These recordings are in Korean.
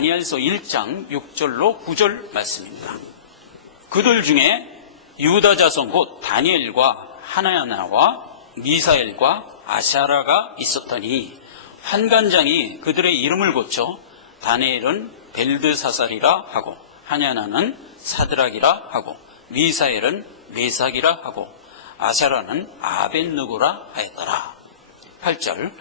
다니엘서 1장 6절로 9절 말씀입니다. 그들 중에 유다 자손 곧 다니엘과 하나야나와 미사엘과 아샤라가 있었더니 환관장이 그들의 이름을 고쳐 다니엘은 벨드사살이라 하고 하냐나는 사드락이라 하고 미사엘은 메삭이라 하고 아샤라는 아벳느고라 하였더라. 8절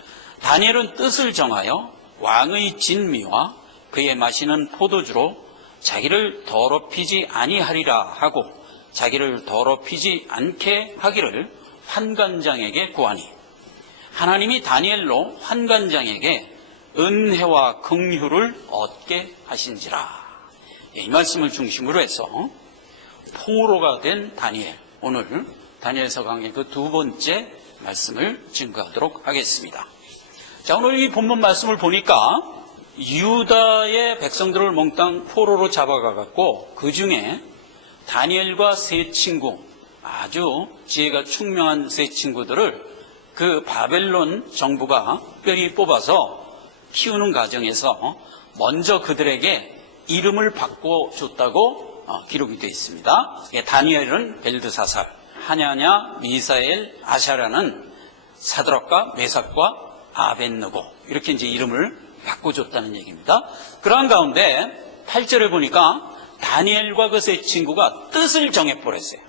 다니엘은 뜻을 정하여 왕의 진미와 그의 마시는 포도주로 자기를 더럽히지 아니하리라 하고 자기를 더럽히지 않게 하기를 환관장에게 구하니 하나님이 다니엘로 환관장에게 은혜와 긍휼을 얻게 하신지라. 이 말씀을 중심으로 해서 포로가 된 다니엘, 오늘 다니엘서 강의 그 두 번째 말씀을 증거하도록 하겠습니다. 자, 오늘 이 본문 말씀을 보니까 유다의 백성들을 몽땅 포로로 잡아가갖고 그 중에 다니엘과 세 친구, 아주 지혜가 총명한 세 친구들을 그 바벨론 정부가 특별히 뽑아서 키우는 과정에서 먼저 그들에게 이름을 바꿔줬다고 기록이 되어 있습니다. 다니엘은 벨드사살, 하냐냐, 미사엘, 아샤라는 사드락과 메삭과 아벳느고 이렇게 이제 이름을 바꿔줬다는 얘기입니다. 그러한 가운데 8절에 보니까 다니엘과 그 세 친구가 뜻을 정해버렸어요.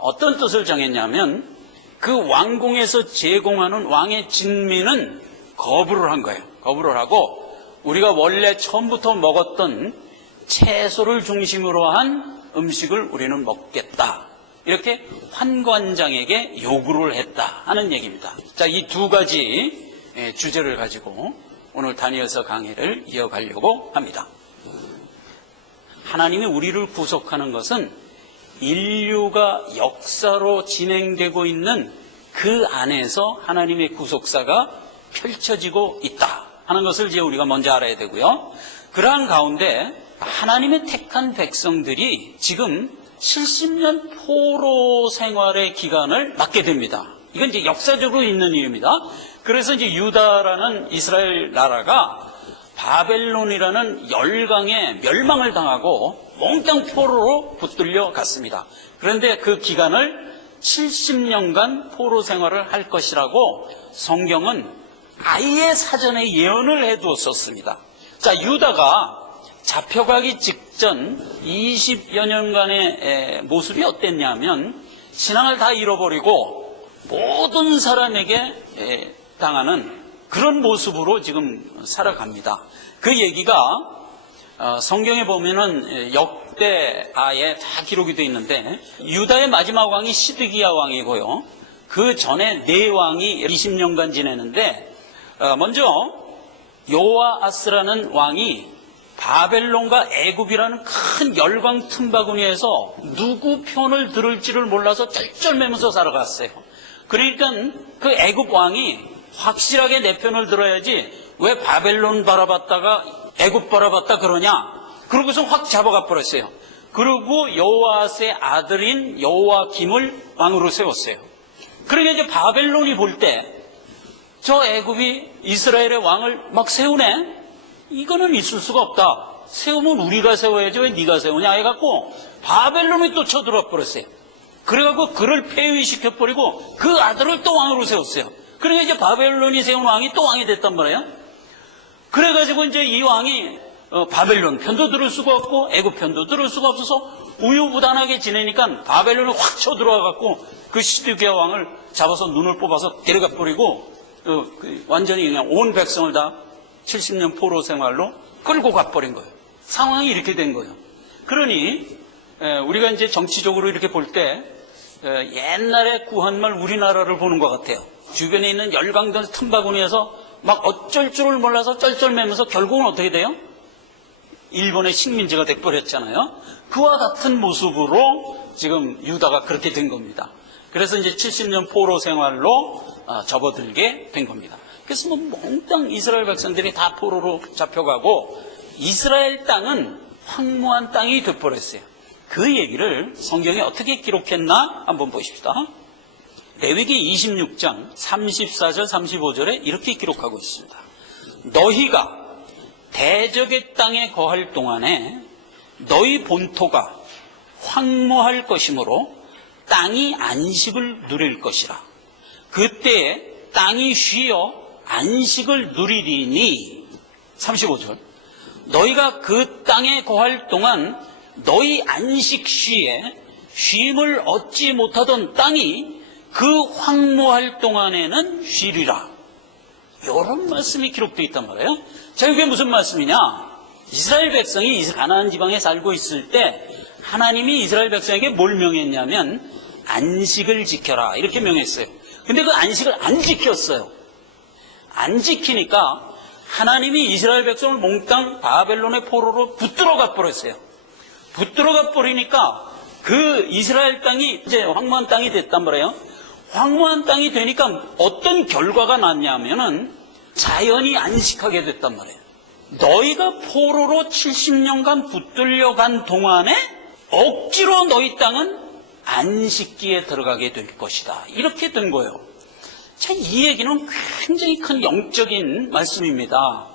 어떤 뜻을 정했냐면 그 왕궁에서 제공하는 왕의 진미는 거부를 한 거예요. 거부를 하고 우리가 원래 처음부터 먹었던 채소를 중심으로 한 음식을 우리는 먹겠다. 이렇게 환관장에게 요구를 했다 하는 얘기입니다. 자, 이 두 가지 주제를 가지고 오늘 다니엘서 강의를 이어가려고 합니다. 하나님이 우리를 구속하는 것은 인류가 역사로 진행되고 있는 그 안에서 하나님의 구속사가 펼쳐지고 있다 하는 것을 이제 우리가 먼저 알아야 되고요. 그러한 가운데 하나님의 택한 백성들이 지금 70년 포로 생활의 기간을 맞게 됩니다. 이건 이제 역사적으로 있는 일입니다. 그래서 이제 유다라는 이스라엘 나라가 바벨론이라는 열강에 멸망을 당하고 몽땅 포로로 붙들려 갔습니다. 그런데 그 기간을 70년간 포로 생활을 할 것이라고 성경은 아예 사전에 예언을 해두었었습니다. 자, 유다가 잡혀가기 직전 20여 년간의 모습이 어땠냐면 신앙을 다 잃어버리고 모든 사람에게 당하는 그런 모습으로 지금 살아갑니다. 그 얘기가 성경에 보면은 역대하에 다 기록이 되어 있는데 유다의 마지막 왕이 시드기야 왕이고요. 그 전에 네 왕이 20년간 지내는데 먼저 요아하스라는 왕이 바벨론과 애굽이라는 큰 열강 틈바구니에서 누구 편을 들을지를 몰라서 쩔쩔매면서 살아갔어요. 그러니까 그 애굽 왕이 확실하게 내 편을 들어야지 왜 바벨론 바라봤다가 애굽 바라봤다 그러냐. 그러고서 확 잡아가 버렸어요. 그리고 여호아스의 아들인 여호아김을 왕으로 세웠어요. 그러니까 이제 바벨론이 볼 때 저 애굽이 이스라엘의 왕을 막 세우네. 이거는 있을 수가 없다. 세우면 우리가 세워야지 왜 네가 세우냐 해갖고 바벨론이 또 쳐들어와 버렸어요. 그래갖고 그를 폐위시켜버리고 그 아들을 또 왕으로 세웠어요. 그러니까 이제 바벨론이 세운 왕이 또 왕이 됐단 말이에요. 그래가지고 이제 이 왕이 바벨론 편도 들을 수가 없고 애굽 편도 들을 수가 없어서 우유부단하게 지내니까 바벨론이 확 쳐들어와갖고 그 시드기야 왕을 잡아서 눈을 뽑아서 데려가 버리고 완전히 그냥 온 백성을 다 70년 포로 생활로 끌고 가버린 거예요. 상황이 이렇게 된 거예요. 그러니 우리가 이제 정치적으로 이렇게 볼 때 옛날에 구한말 우리나라를 보는 것 같아요. 주변에 있는 열강들 틈바구니에서 막 어쩔 줄을 몰라서 쩔쩔매면서 결국은 어떻게 돼요? 일본의 식민지가 돼버렸잖아요. 그와 같은 모습으로 지금 유다가 그렇게 된 겁니다. 그래서 이제 70년 포로 생활로 접어들게 된 겁니다. 그래서 뭐 몽땅 이스라엘 백성들이 다 포로로 잡혀가고 이스라엘 땅은 황무한 땅이 돼버렸어요. 그 얘기를 성경에 어떻게 기록했나 한번 보십시다. 레위기 26장 34절 35절에 이렇게 기록하고 있습니다. 너희가 대적의 땅에 거할 동안에 너희 본토가 황무할 것이므로 땅이 안식을 누릴 것이라. 그때에 땅이 쉬어 안식을 누리리니 35절 너희가 그 땅에 거할 동안 너희 안식 시에 쉼을 얻지 못하던 땅이 그 황무할 동안에는 쉬리라. 이런 말씀이 기록되어 있단 말이에요. 자, 이게 무슨 말씀이냐? 이스라엘 백성이 가나안 지방에 살고 있을 때 하나님이 이스라엘 백성에게 뭘 명했냐면 안식을 지켜라 이렇게 명했어요. 근데 그 안식을 안 지켰어요. 안 지키니까 하나님이 이스라엘 백성을 몽땅 바벨론의 포로로 붙들어가 버렸어요. 붙들어가 버리니까 그 이스라엘 땅이 이제 황무한 땅이 됐단 말이에요. 황무한 땅이 되니까 어떤 결과가 났냐면은 자연이 안식하게 됐단 말이에요. 너희가 포로로 70년간 붙들려 간 동안에 억지로 너희 땅은 안식기에 들어가게 될 것이다. 이렇게 된 거예요. 자, 이 얘기는 굉장히 큰 영적인 말씀입니다.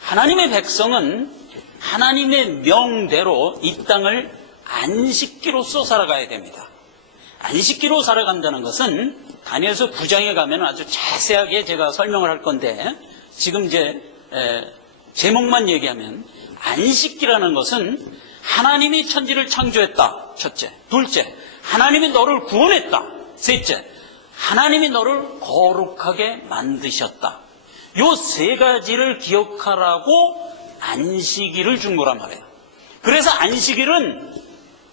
하나님의 백성은 하나님의 명대로 이 땅을 안식기로서 살아가야 됩니다. 안식기로 살아간다는 것은 다니엘서 9장에 가면 아주 자세하게 제가 설명을 할 건데 지금 이제 제목만 얘기하면 안식기라는 것은 하나님이 천지를 창조했다. 첫째. 둘째, 하나님이 너를 구원했다. 셋째, 하나님이 너를 거룩하게 만드셨다. 요 세 가지를 기억하라고 안식일을 준 거란 말이에요. 그래서 안식일은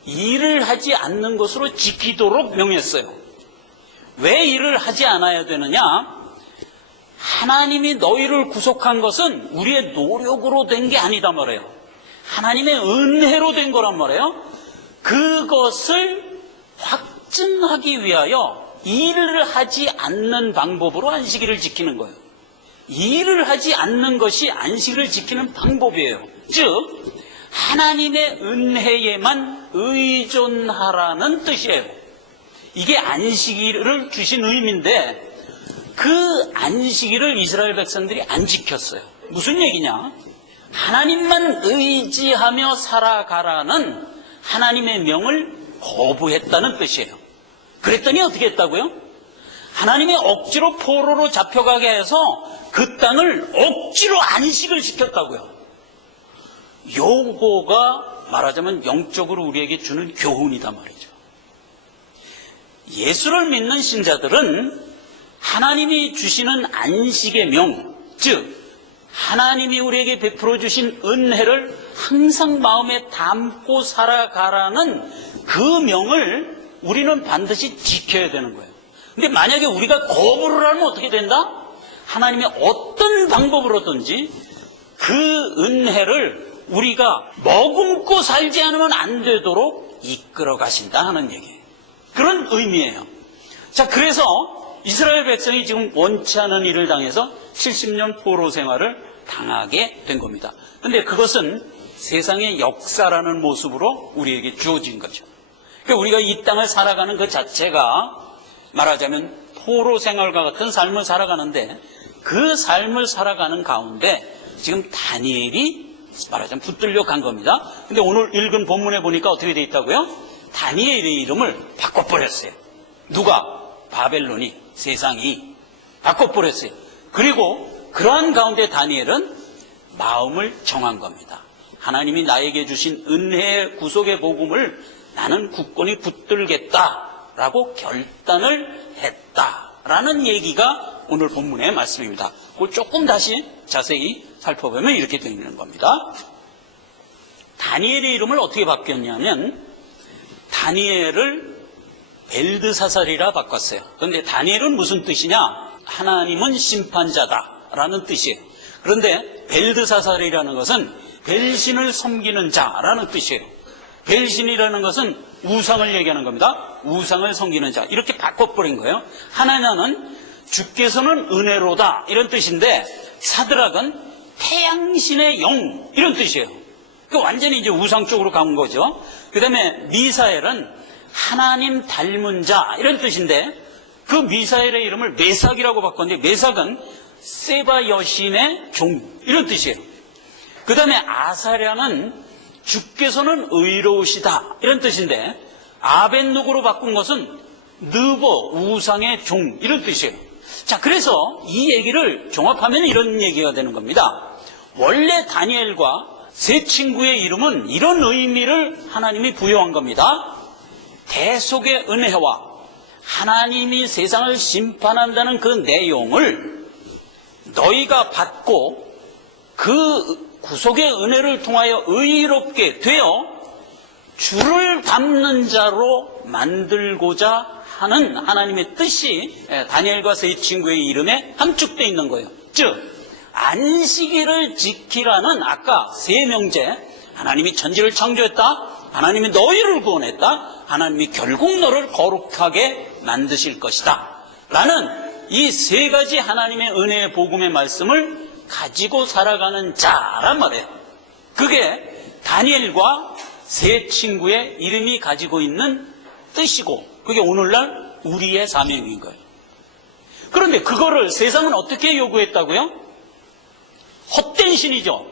일을 하지 않는 것으로 지키도록 명했어요. 왜 일을 하지 않아야 되느냐? 하나님이 너희를 구속한 것은 우리의 노력으로 된 게 아니다 말이에요. 하나님의 은혜로 된 거란 말이에요. 그것을 확증하기 위하여 일을 하지 않는 방법으로 안식일을 지키는 거예요. 일을 하지 않는 것이 안식일을 지키는 방법이에요. 즉 하나님의 은혜에만 의존하라는 뜻이에요. 이게 안식일을 주신 의미인데 그 안식일을 이스라엘 백성들이 안 지켰어요. 무슨 얘기냐? 하나님만 의지하며 살아가라는 하나님의 명을 거부했다는 뜻이에요. 그랬더니 어떻게 했다고요? 하나님이 억지로 포로로 잡혀가게 해서 그 땅을 억지로 안식을 시켰다고요. 요거가 말하자면 영적으로 우리에게 주는 교훈이다 말이죠. 예수를 믿는 신자들은 하나님이 주시는 안식의 명, 즉 하나님이 우리에게 베풀어 주신 은혜를 항상 마음에 담고 살아가라는 그 명을 우리는 반드시 지켜야 되는 거예요. 근데 만약에 우리가 거부를 하면 어떻게 된다? 하나님이 어떤 방법으로든지 그 은혜를 우리가 머금고 살지 않으면 안 되도록 이끌어 가신다 하는 얘기예요. 그런 의미예요. 자, 그래서 이스라엘 백성이 지금 원치 않은 일을 당해서 70년 포로 생활을 당하게 된 겁니다. 근데 그것은 세상의 역사라는 모습으로 우리에게 주어진 거죠. 그러니까 우리가 이 땅을 살아가는 그 자체가 말하자면 포로 생활과 같은 삶을 살아가는데 그 삶을 살아가는 가운데 지금 다니엘이 말하자면 붙들려 간 겁니다. 근데 오늘 읽은 본문에 보니까 어떻게 돼 있다고요? 다니엘의 이름을 바꿔버렸어요. 누가? 바벨론이, 세상이 바꿔버렸어요. 그리고 그러한 가운데 다니엘은 마음을 정한 겁니다. 하나님이 나에게 주신 은혜의 구속의 복음을 나는 굳건히 붙들겠다라고 결단을 했다라는 얘기가 오늘 본문의 말씀입니다. 그걸 조금 다시 자세히 살펴보면 이렇게 되어 있는 겁니다. 다니엘의 이름을 어떻게 바뀌었냐면 다니엘을 벨드사살이라 바꿨어요. 그런데 다니엘은 무슨 뜻이냐? 하나님은 심판자다라는 뜻이에요. 그런데 벨드사살이라는 것은 벨신을 섬기는 자라는 뜻이에요. 벨신이라는 것은 우상을 얘기하는 겁니다. 우상을 섬기는 자. 이렇게 바꿔버린 거예요. 하나님은 주께서는 은혜로다 이런 뜻인데 사드락은 태양신의 영 이런 뜻이에요. 그 완전히 이제 우상 쪽으로 간 거죠. 그 다음에 미사엘은 하나님 닮은 자 이런 뜻인데 그 미사엘의 이름을 메삭이라고 바꿨는데 메삭은 세바 여신의 종 이런 뜻이에요. 그 다음에 아사랴는 주께서는 의로우시다 이런 뜻인데, 아벤누고로 바꾼 것은 느보, 우상의 종 이런 뜻이에요. 자, 그래서 이 얘기를 종합하면 이런 얘기가 되는 겁니다. 원래 다니엘과 세 친구의 이름은 이런 의미를 하나님이 부여한 겁니다. 대속의 은혜와 하나님이 세상을 심판한다는 그 내용을 너희가 받고 그 구속의 은혜를 통하여 의롭게 되어 주를 닮는 자로 만들고자 하는 하나님의 뜻이 다니엘과 세 친구의 이름에 함축되어 있는 거예요. 즉 안식일을 지키라는 아까 세 명제, 하나님이 천지를 창조했다, 하나님이 너희를 구원했다, 하나님이 결국 너를 거룩하게 만드실 것이다 라는 이 세 가지 하나님의 은혜의 복음의 말씀을 가지고 살아가는 자란 말이에요. 그게 다니엘과 세 친구의 이름이 가지고 있는 뜻이고, 그게 오늘날 우리의 사명인 거예요. 그런데 그거를 세상은 어떻게 요구했다고요? 헛된 신이죠.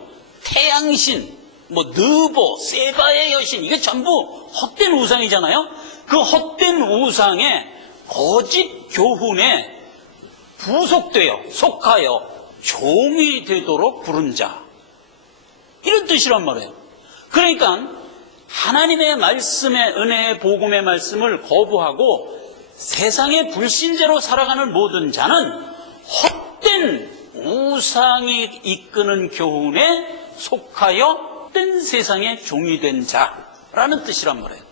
태양신, 느보, 세바의 여신, 이게 전부 헛된 우상이잖아요. 그 헛된 우상의 거짓 교훈에 부속되어 속하여 종이 되도록 부른 자, 이런 뜻이란 말이에요. 그러니까 하나님의 말씀의 은혜의 복음의 말씀을 거부하고 세상의 불신자로 살아가는 모든 자는 헛된 우상이 이끄는 교훈에 속하여 헛된 세상의 종이 된 자라는 뜻이란 말이에요.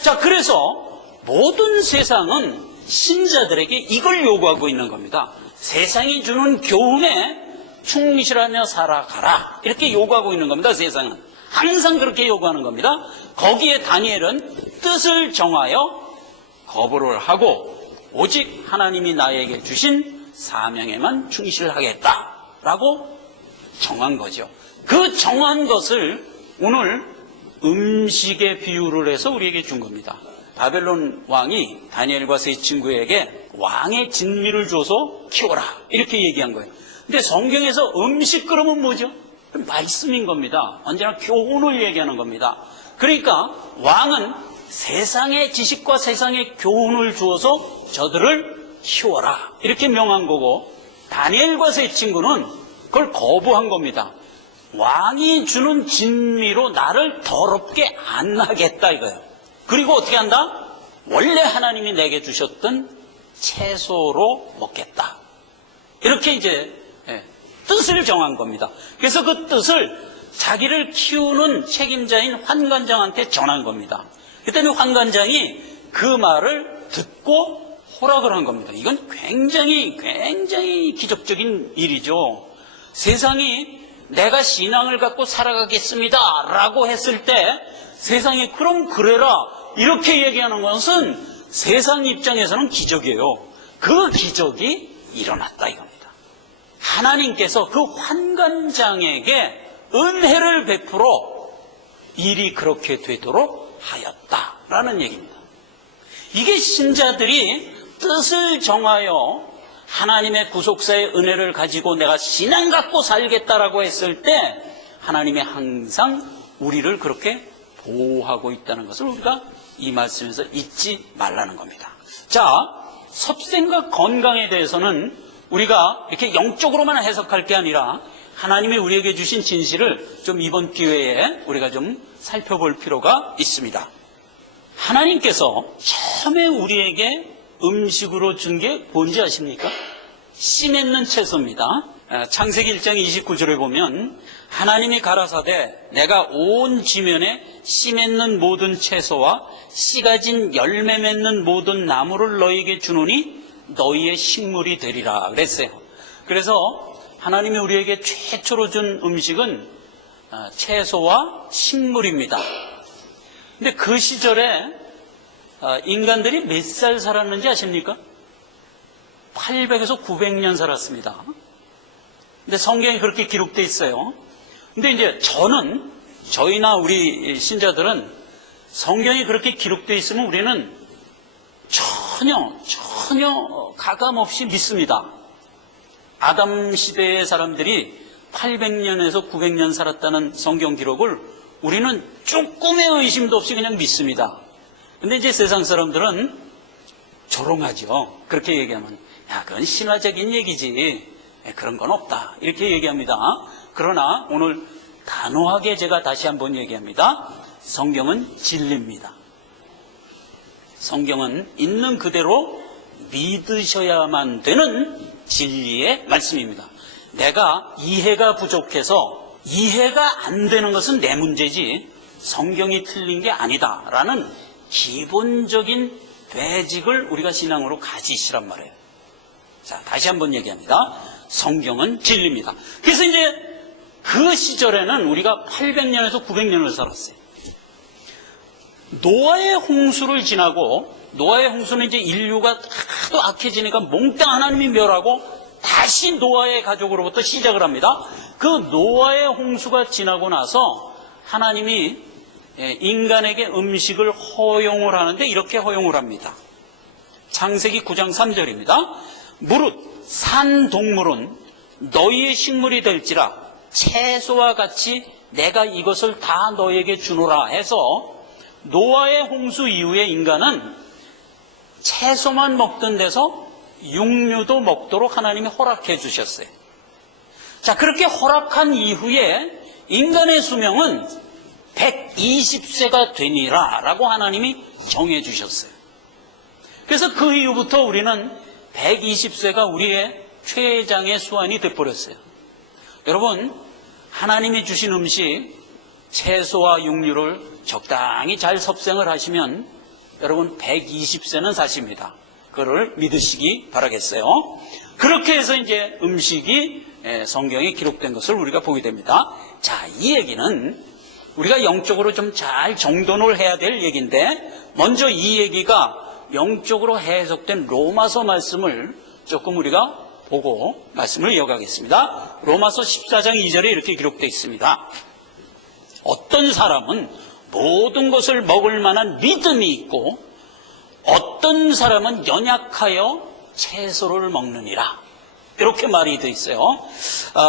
자, 그래서 모든 세상은 신자들에게 이걸 요구하고 있는 겁니다. 세상이 주는 교훈에 충실하며 살아가라, 이렇게 요구하고 있는 겁니다. 세상은 항상 그렇게 요구하는 겁니다. 거기에 다니엘은 뜻을 정하여 거부를 하고 오직 하나님이 나에게 주신 사명에만 충실하겠다라고 정한 거죠. 그 정한 것을 오늘 음식에 비유를 해서 우리에게 준 겁니다. 바벨론 왕이 다니엘과 세 친구에게 왕의 진미를 줘서 키워라, 이렇게 얘기한 거예요. 근데 성경에서 음식 그러면 뭐죠? 말씀인 겁니다. 언제나 교훈을 얘기하는 겁니다. 그러니까 왕은 세상의 지식과 세상의 교훈을 주어서 저들을 키워라, 이렇게 명한 거고, 다니엘과 세 친구는 그걸 거부한 겁니다. 왕이 주는 진미로 나를 더럽게 안 하겠다 이거예요. 그리고 어떻게 한다? 원래 하나님이 내게 주셨던 채소로 먹겠다, 이렇게 이제 뜻을 정한 겁니다. 그래서 그 뜻을 자기를 키우는 책임자인 환관장한테 전한 겁니다. 그때는 환관장이 그 말을 듣고 허락을 한 겁니다. 이건 굉장히 기적적인 일이죠. 세상이 내가 신앙을 갖고 살아가겠습니다 라고 했을 때 세상이 그럼 그래라 이렇게 얘기하는 것은 세상 입장에서는 기적이에요. 그 기적이 일어났다 이겁니다. 하나님께서 그 환관장에게 은혜를 베풀어 일이 그렇게 되도록 하였다라는 얘기입니다. 이게 신자들이 뜻을 정하여 하나님의 구속사의 은혜를 가지고 내가 신앙 갖고 살겠다라고 했을 때 하나님이 항상 우리를 그렇게 보호하고 있다는 것을 우리가 이 말씀에서 잊지 말라는 겁니다. 자, 섭생과 건강에 대해서는 우리가 이렇게 영적으로만 해석할 게 아니라 하나님이 우리에게 주신 진실을 좀 이번 기회에 우리가 좀 살펴볼 필요가 있습니다. 하나님께서 처음에 우리에게 음식으로 준 게 뭔지 아십니까? 씨 맺는 채소입니다. 창세기 1장 29절에 보면 하나님이 가라사대 내가 온 지면에 씨 맺는 모든 채소와 씨 가진 열매 맺는 모든 나무를 너희에게 주노니 너희의 식물이 되리라 그랬어요. 그래서 하나님이 우리에게 최초로 준 음식은 채소와 식물입니다. 근데 그 시절에 인간들이 몇 살 살았는지 아십니까? 800에서 900년 살았습니다. 근데 성경에 그렇게 기록되어 있어요. 근데 이제 저희나 우리 신자들은 성경이 그렇게 기록되어 있으면 우리는 전혀 가감 없이 믿습니다. 아담 시대의 사람들이 800년에서 900년 살았다는 성경 기록을 우리는 조금의 의심도 없이 그냥 믿습니다. 근데 이제 세상 사람들은 조롱하죠. 그렇게 얘기하면, 야, 그건 신화적인 얘기지. 그런 건 없다. 이렇게 얘기합니다. 그러나 오늘 단호하게 제가 다시 한번 얘기합니다. 성경은 진리입니다. 성경은 있는 그대로 믿으셔야만 되는 진리의 말씀입니다. 내가 이해가 부족해서 이해가 안 되는 것은 내 문제지 성경이 틀린 게 아니다라는 기본적인 배직을 우리가 신앙으로 가지시란 말이에요. 자, 다시 한번 얘기합니다. 성경은 진리입니다. 그래서 이제 그 시절에는 우리가 800년에서 900년을 살았어요. 노아의 홍수를 지나고, 노아의 홍수는 이제 인류가 하도 악해지니까 몽땅 하나님이 멸하고 다시 노아의 가족으로부터 시작을 합니다. 그 노아의 홍수가 지나고 나서 하나님이 인간에게 음식을 허용을 하는데 이렇게 허용을 합니다. 창세기 9장 3절입니다. 무릇 산 동물은 너희의 식물이 될지라 채소와 같이 내가 이것을 다 너희에게 주노라 해서 노아의 홍수 이후에 인간은 채소만 먹던 데서 육류도 먹도록 하나님이 허락해 주셨어요. 자, 그렇게 허락한 이후에 인간의 수명은 120세가 되니라 라고 하나님이 정해 주셨어요. 그래서 그 이후부터 우리는 120세가 우리의 최장의 수완이 돼버렸어요. 여러분, 하나님이 주신 음식, 채소와 육류를 적당히 잘 섭생을 하시면 여러분 120세는 사십니다. 그거를 믿으시기 바라겠어요. 그렇게 해서 이제 음식이 성경에 기록된 것을 우리가 보게 됩니다. 자, 이 얘기는 우리가 영적으로 좀 잘 정돈을 해야 될 얘기인데, 먼저 이 얘기가 영적으로 해석된 로마서 말씀을 조금 우리가 보고 말씀을 이어가겠습니다. 로마서 14장 2절에 이렇게 기록되어 있습니다. 어떤 사람은 모든 것을 먹을 만한 믿음이 있고 어떤 사람은 연약하여 채소를 먹느니라. 이렇게 말이 되어 있어요.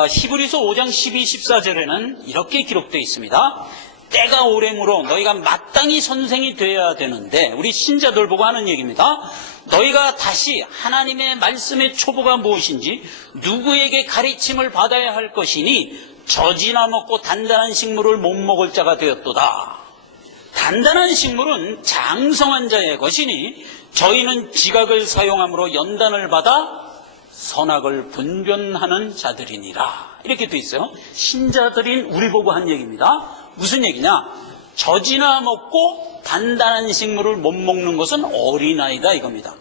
히브리서 5장 12, 14절에는 이렇게 기록되어 있습니다. 때가 오래므로 너희가 마땅히 선생이 되어야 되는데, 우리 신자들 보고 하는 얘기입니다. 너희가 다시 하나님의 말씀의 초보가 무엇인지 누구에게 가르침을 받아야 할 것이니 젖이나 먹고 단단한 식물을 못 먹을 자가 되었도다. 단단한 식물은 장성한 자의 것이니 저희는 지각을 사용함으로 연단을 받아 선악을 분별하는 자들이니라. 이렇게 돼 있어요. 신자들인 우리 보고 한 얘기입니다. 무슨 얘기냐? 젖이나 먹고 단단한 식물을 못 먹는 것은 어린아이다 이겁니다.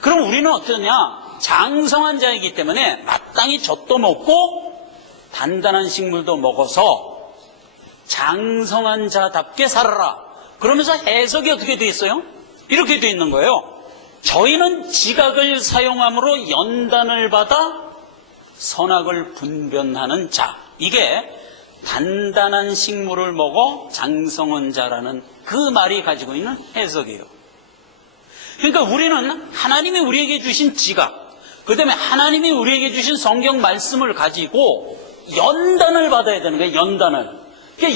그럼 우리는 어떠냐? 장성한 자이기 때문에 마땅히 젖도 먹고 단단한 식물도 먹어서 장성한 자답게 살아라. 그러면서 해석이 어떻게 돼 있어요? 이렇게 돼 있는 거예요. 저희는 지각을 사용함으로 연단을 받아 선악을 분별하는 자. 이게 단단한 식물을 먹어 장성한 자라는 그 말이 가지고 있는 해석이에요. 그러니까 우리는 하나님이 우리에게 주신 지각, 그 다음에 하나님이 우리에게 주신 성경 말씀을 가지고 연단을 받아야 되는 거예요.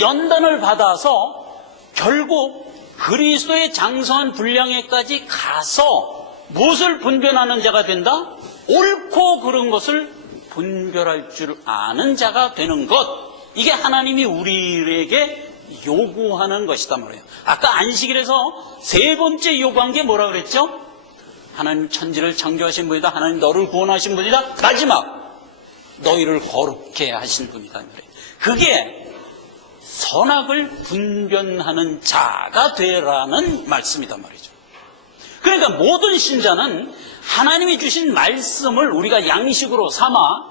연단을 받아서 결국 그리스도의 장성한 분량에까지 가서 무엇을 분별하는 자가 된다? 옳고 그른 것을 분별할 줄 아는 자가 되는 것. 이게 하나님이 우리에게 요구하는 것이다 말이에요. 아까 안식일에서 세 번째 요구한 게 뭐라 그랬죠? 하나님 천지를 창조하신 분이다. 하나님 너를 구원하신 분이다. 마지막, 너희를 거룩게 하신 분이다. 그게 선악을 분별하는 자가 되라는 말씀이단 말이죠. 그러니까 모든 신자는 하나님이 주신 말씀을 우리가 양식으로 삼아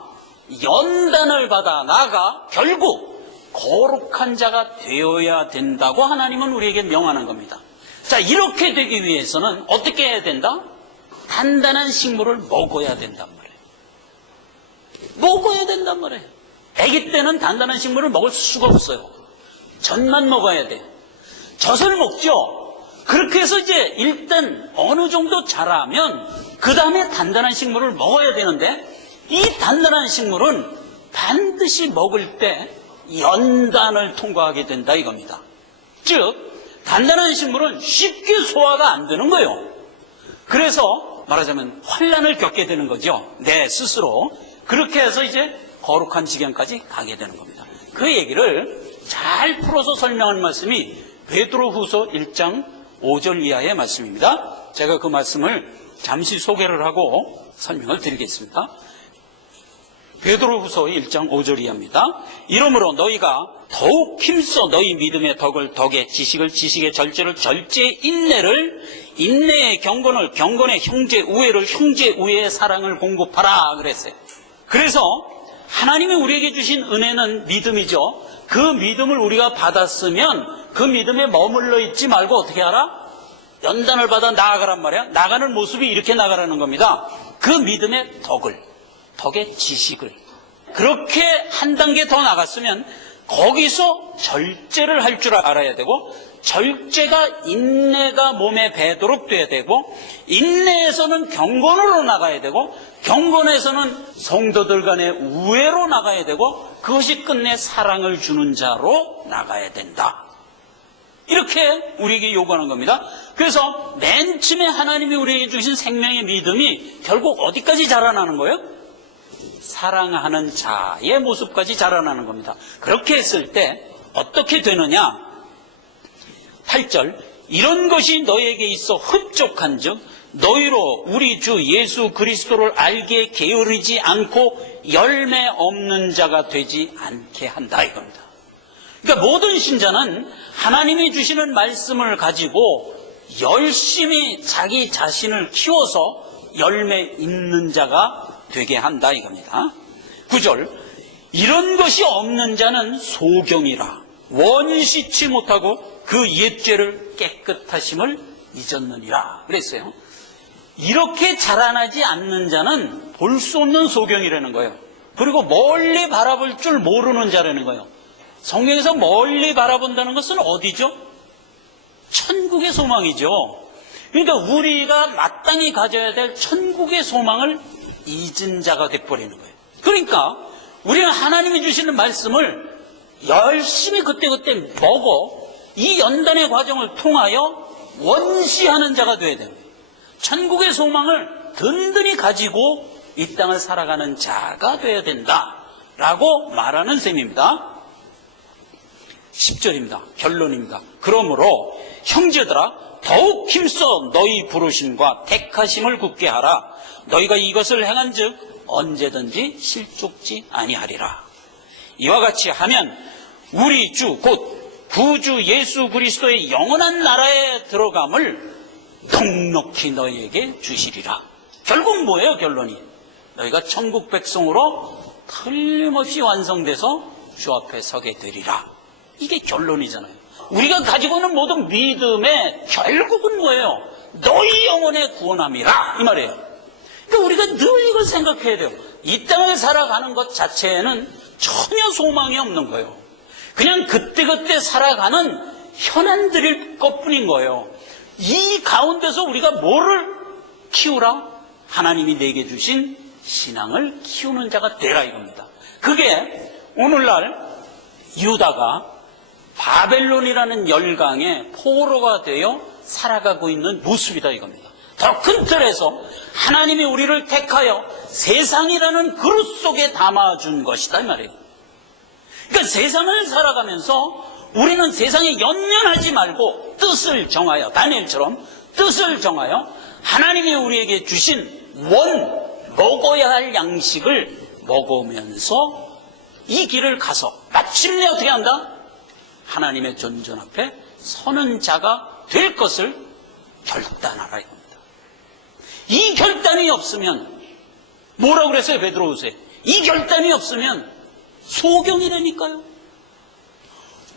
연단을 받아 나가 결국 거룩한 자가 되어야 된다고 하나님은 우리에게 명하는 겁니다. 자, 이렇게 되기 위해서는 어떻게 해야 된다? 단단한 식물을 먹어야 된단 말이에요. 먹어야 된단 말이에요. 아기 때는 단단한 식물을 먹을 수가 없어요. 젖만 먹어야 돼. 젖을 먹죠. 그렇게 해서 이제 일단 어느 정도 자라면 그 다음에 단단한 식물을 먹어야 되는데, 이 단단한 식물은 반드시 먹을 때 연단을 통과하게 된다 이겁니다. 즉 단단한 식물은 쉽게 소화가 안 되는 거예요. 그래서 말하자면 환난을 겪게 되는 거죠. 내 스스로. 그렇게 해서 이제 거룩한 지경까지 가게 되는 겁니다. 그 얘기를 잘 풀어서 설명한 말씀이 베드로후서 1장 5절 이하의 말씀입니다. 제가 그 말씀을 잠시 소개를 하고 설명을 드리겠습니다. 베드로후서 1장 5절 이하입니다. 이러므로 너희가 더욱 힘써 너희 믿음의 덕을 덕에, 지식을 지식의, 절제를 절제의, 인내를 인내의, 경건을 경건의, 형제 우애를 형제 우애의, 사랑을 공급하라 그랬어요. 그래서 하나님이 우리에게 주신 은혜는 믿음이죠. 그 믿음을 우리가 받았으면 그 믿음에 머물러 있지 말고 어떻게 하라? 연단을 받아 나아가란 말이야. 나가는 모습이 이렇게 나가라는 겁니다. 그 믿음의 덕을, 덕의 지식을. 그렇게 한 단계 더 나갔으면 거기서 절제를 할 줄 알아야 되고, 절제가 인내가 몸에 배도록 돼야 되고, 인내에서는 경건으로 나가야 되고, 경건에서는 성도들 간의 우애로 나가야 되고, 그것이 끝내 사랑을 주는 자로 나가야 된다. 이렇게 우리에게 요구하는 겁니다. 그래서 맨 처음에 하나님이 우리에게 주신 생명의 믿음이 결국 어디까지 자라나는 거예요? 사랑하는 자의 모습까지 자라나는 겁니다. 그렇게 했을 때 어떻게 되느냐? 8절, 이런 것이 너에게 있어 흡족한 즉 너희로 우리 주 예수 그리스도를 알기에 게으르지 않고 열매 없는 자가 되지 않게 한다 이겁니다. 그러니까 모든 신자는 하나님이 주시는 말씀을 가지고 열심히 자기 자신을 키워서 열매 있는 자가 되게 한다 이겁니다. 9절, 이런 것이 없는 자는 소경이라 원시치 못하고 그 옛죄를 깨끗하심을 잊었느니라 그랬어요. 이렇게 자라나지 않는 자는 볼 수 없는 소경이라는 거예요. 그리고 멀리 바라볼 줄 모르는 자라는 거예요. 성경에서 멀리 바라본다는 것은 어디죠? 천국의 소망이죠. 그러니까 우리가 마땅히 가져야 될 천국의 소망을 잊은 자가 돼버리는 거예요. 그러니까 우리는 하나님이 주시는 말씀을 열심히 그때그때 먹어 이 연단의 과정을 통하여 원시하는 자가 돼야 돼요. 천국의 소망을 든든히 가지고 이 땅을 살아가는 자가 돼야 된다라고 말하는 셈입니다. 10절입니다. 결론입니다. 그러므로 형제들아 더욱 힘써 너희 부르심과 택하심을 굳게 하라. 너희가 이것을 행한즉 언제든지 실족지 아니하리라. 이와 같이 하면 우리 주 곧 구주 예수 그리스도의 영원한 나라에 들어감을 넉넉히 너희에게 주시리라. 결국 뭐예요? 결론이 너희가 천국 백성으로 틀림없이 완성돼서 주 앞에 서게 되리라. 이게 결론이잖아요. 우리가 가지고 있는 모든 믿음의 결국은 뭐예요? 너희 영혼의 구원함이라 이 말이에요. 그러니까 우리가 늘 이걸 생각해야 돼요. 이 땅을 살아가는 것 자체에는 전혀 소망이 없는 거예요. 그냥 그때그때 살아가는 현안들일 것뿐인 거예요. 이 가운데서 우리가 뭐를 키우라? 하나님이 내게 주신 신앙을 키우는 자가 되라 이겁니다. 그게 오늘날 유다가 바벨론이라는 열강의 포로가 되어 살아가고 있는 모습이다 이겁니다. 더 큰 틀에서 하나님이 우리를 택하여 세상이라는 그릇 속에 담아준 것이다 이 말이에요. 그러니까 세상을 살아가면서 우리는 세상에 연연하지 말고 뜻을 정하여, 다니엘처럼 뜻을 정하여 하나님이 우리에게 주신 먹어야 할 양식을 먹으면서 이 길을 가서 마침내 어떻게 한다? 하나님의 존전 앞에 서는 자가 될 것을 결단하라 이겁니다. 이 결단이 없으면 뭐라고 그랬어요? 베드로후서에 이 결단이 없으면 소경이라니까요.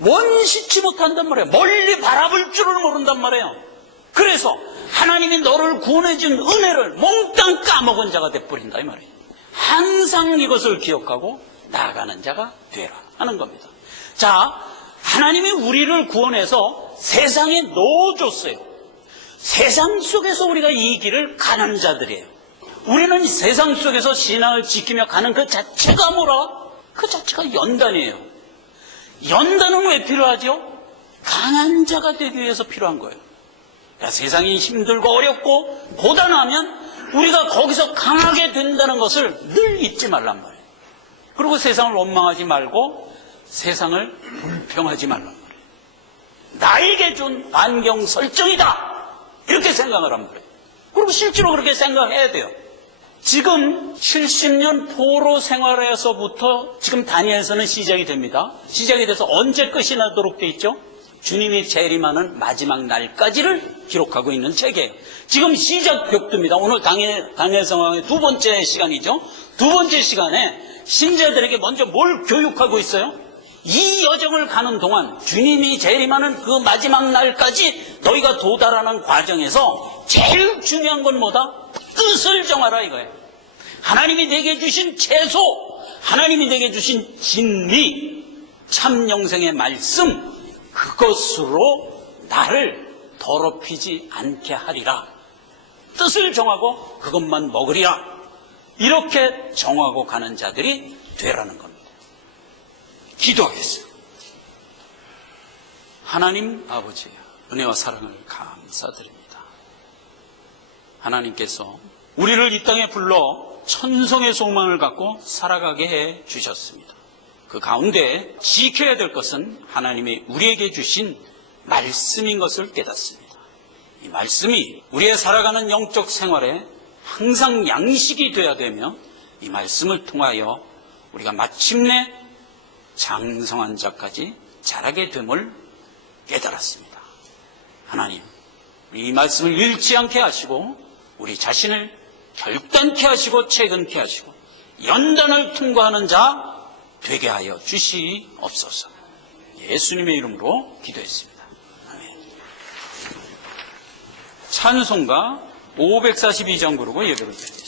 원시치 못한단 말이에요. 멀리 바라볼 줄을 모른단 말이에요. 그래서 하나님이 너를 구원해준 은혜를 몽땅 까먹은 자가 돼버린다 이 말이에요. 항상 이것을 기억하고 나아가는 자가 되라 하는 겁니다. 자, 하나님이 우리를 구원해서 세상에 넣어줬어요. 세상 속에서 우리가 이 길을 가는 자들이에요. 우리는 세상 속에서 신앙을 지키며 가는 그 자체가 뭐라? 그 자체가 연단이에요. 연단은 왜 필요하죠? 강한 자가 되기 위해서 필요한 거예요. 세상이 힘들고 어렵고 고단하면 우리가 거기서 강하게 된다는 것을 늘 잊지 말란 말이에요. 그리고 세상을 원망하지 말고 세상을 불평하지 말란 말이에요. 나에게 준 환경 설정이다, 이렇게 생각을 한 거예요. 그리고 실제로 그렇게 생각해야 돼요. 지금 70년 포로 생활에서부터 지금 다니엘서는 시작이 됩니다. 시작이 돼서 언제 끝이 나도록 돼 있죠? 주님이 재림하는 마지막 날까지를 기록하고 있는 책이에요. 지금 시작 벽두입니다. 오늘 다니엘 상황의 두 번째 시간이죠. 두 번째 시간에 신자들에게 먼저 뭘 교육하고 있어요? 이 여정을 가는 동안 주님이 재림하는 그 마지막 날까지 너희가 도달하는 과정에서 제일 중요한 건 뭐다? 뜻을 정하라 이거예요. 하나님이 내게 주신 채소, 하나님이 내게 주신 진리, 참 영생의 말씀, 그것으로 나를 더럽히지 않게 하리라. 뜻을 정하고 그것만 먹으리라. 이렇게 정하고 가는 자들이 되라는 겁니다. 기도하겠습니다. 하나님 아버지, 은혜와 사랑을 감사드립니다. 하나님께서 우리를 이 땅에 불러 천성의 소망을 갖고 살아가게 해 주셨습니다. 그 가운데 지켜야 될 것은 하나님이 우리에게 주신 말씀인 것을 깨닫습니다. 이 말씀이 우리의 살아가는 영적 생활에 항상 양식이 되어야 되며, 이 말씀을 통하여 우리가 마침내 장성한 자까지 자라게 됨을 깨달았습니다. 하나님, 이 말씀을 잃지 않게 하시고 우리 자신을 결단케 하시고 채근케 하시고 연단을 통과하는 자 되게 하여 주시옵소서. 예수님의 이름으로 기도했습니다. 아멘. 찬송가 542장 부르고 예배를 드립니다.